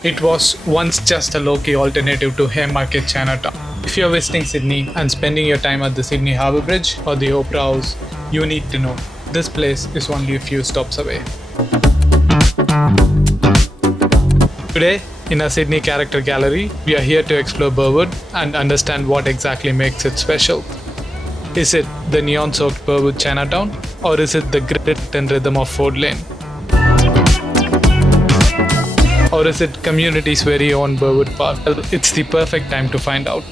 It was once just a low-key alternative to Haymarket Chinatown. If you're visiting Sydney and spending your time at the Sydney Harbour Bridge or the Opera House, you need to know this place is only a few stops away. Today, in our Sydney Character Gallery, we are here to explore Burwood and understand what exactly makes it special. Is it the neon-soaked Burwood Chinatown, or is it the grit and rhythm of Ford Lane? Or is it community's very own Burwood Park? Well, it's the perfect time to find out.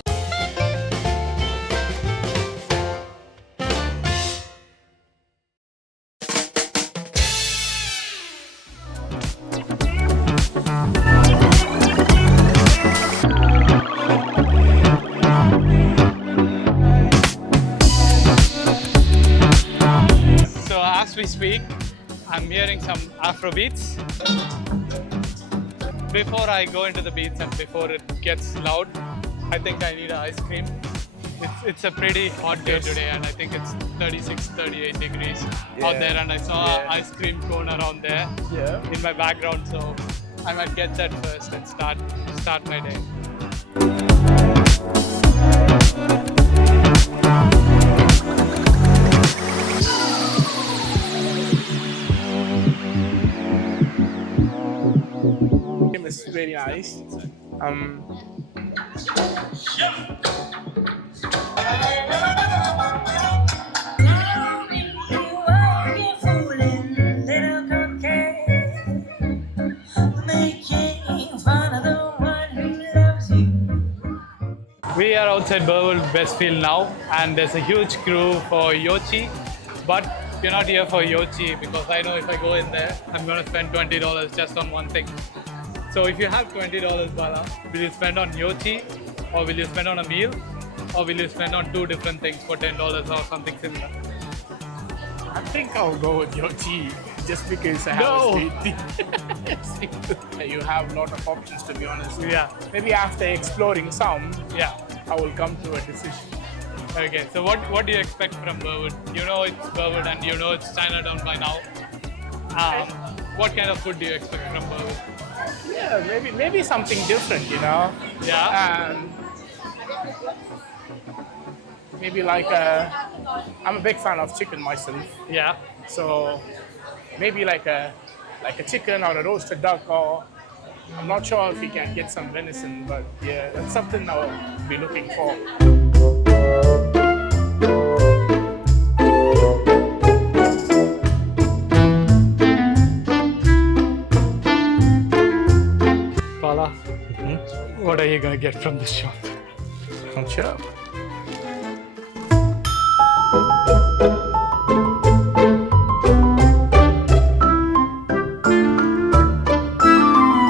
So as we speak, I'm hearing some Afro beats. Before I go into the beats and before it gets loud, I think I need an ice cream. It's a pretty hot day today, and I think it's 36, 38 degrees out there, and I saw an ice cream cone around there in my background, so I might get that first and start my day. It's very nice. We are outside Burwood Westfield now, and there's a huge crew for Yochi, but we're not here for Yochi because I know if I go in there, I'm going to spend $20 just on one thing. So if you have $20, Bala, will you spend on Yochi, or will you spend on a meal, or will you spend on two different things for $10 or something similar? I think I'll go with your tea just because I have a sweet tea. You have a lot of options, to be honest. Yeah. Maybe after exploring some, I will come to a decision. Okay, so what do you expect from Burwood? You know it's Burwood and you know it's Chinatown by now. What kind of food do you expect from Burwood? Yeah, maybe something different, you know? Yeah. Maybe like I'm a big fan of chicken myself. Yeah. So maybe like a chicken or a roasted duck, or I'm not sure if we can get some venison, but yeah, that's something I'll be looking for. Bala, what are you gonna get from this shop? I'm sure.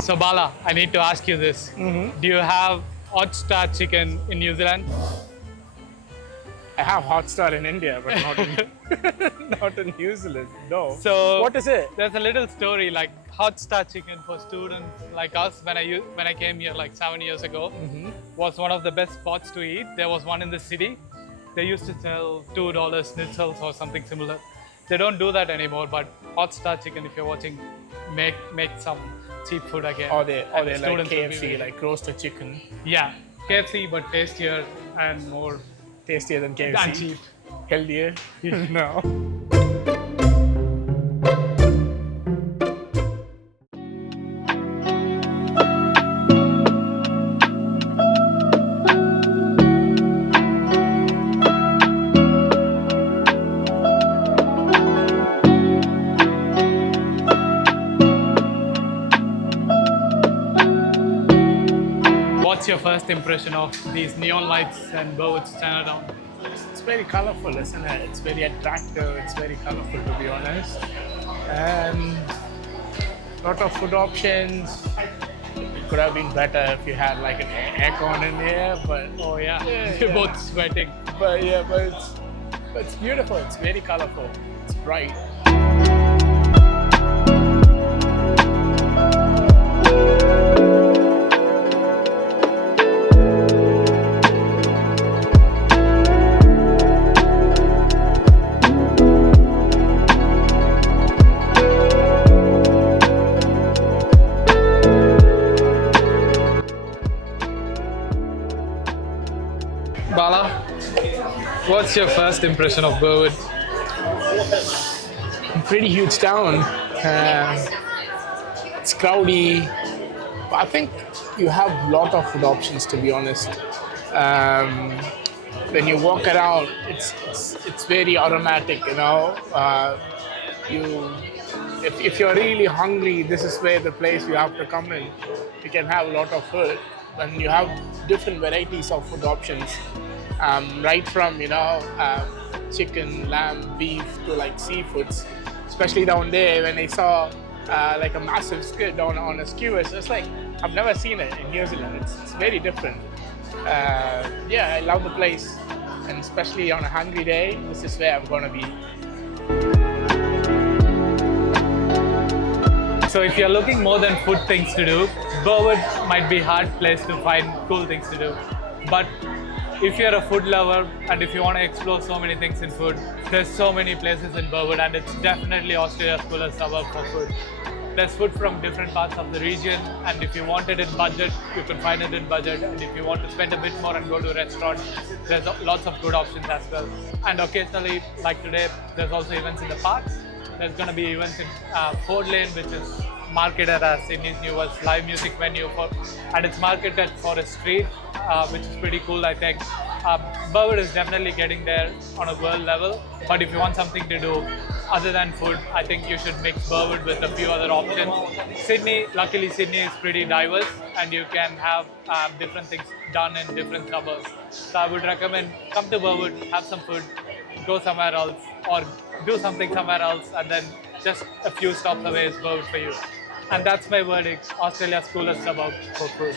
So Bala, I need to ask you this. Do you have hot star chicken in New Zealand? I have hot star in India, but not in New Zealand. No. So what is it? There's a little story like hot star chicken for students like us. When I came here like 7 years ago, was one of the best spots to eat. There was one in the city. They used to sell $2 schnitzels or something similar. They don't do that anymore. But hot star chicken, if you're watching, make some cheap food again. Or they like students will be KFC, like roasted chicken. Yeah, KFC, but tastier and more Tastier than KFC. and cheap. Healthier. No. What's your first impression of these neon lights and Burwood's Chinatown? It's very colorful, isn't it? It's very attractive. It's very colorful, to be honest. And a lot of food options. It could have been better if you had like an aircon in here, but Oh yeah, we're both sweating. but it's beautiful. It's very colorful. It's bright. What's your first impression of Burwood? Pretty huge town. It's crowdy. But I think you have a lot of food options, to be honest. When you walk around, it's very aromatic. You if you're really hungry, this is where the place you have to come in. You can have a lot of food, and you have different varieties of food options, right from chicken, lamb, beef to like seafoods. Especially down there, when I saw like a massive squid on a skewers, it's like I've never seen it in New Zealand. It's very different. I love the place, and especially on a hungry day, this is where I'm gonna be. So if you're looking more than food things to do, Burwood might be a hard place to find cool things to do. But if you're a food lover and if you want to explore so many things in food, there's so many places in Burwood, and it's definitely Australia's coolest suburb for food. There's food from different parts of the region, and if you want it in budget, you can find it in budget. And if you want to spend a bit more and go to a restaurant, there's lots of good options as well. And occasionally, like today, there's also events in the parks. There's going to be events in Ford Lane, which is marketed as Sydney's newest live music venue, and it's marketed for a street, which is pretty cool, I think. Burwood is definitely getting there on a world level, but if you want something to do other than food, I think you should mix Burwood with a few other options. Luckily Sydney is pretty diverse, and you can have different things done in different suburbs. So I would recommend come to Burwood, have some food, go somewhere else, or do something somewhere else, and then just a few stops away is Burwood for you. And that's my verdict, Australia's coolest suburb for food.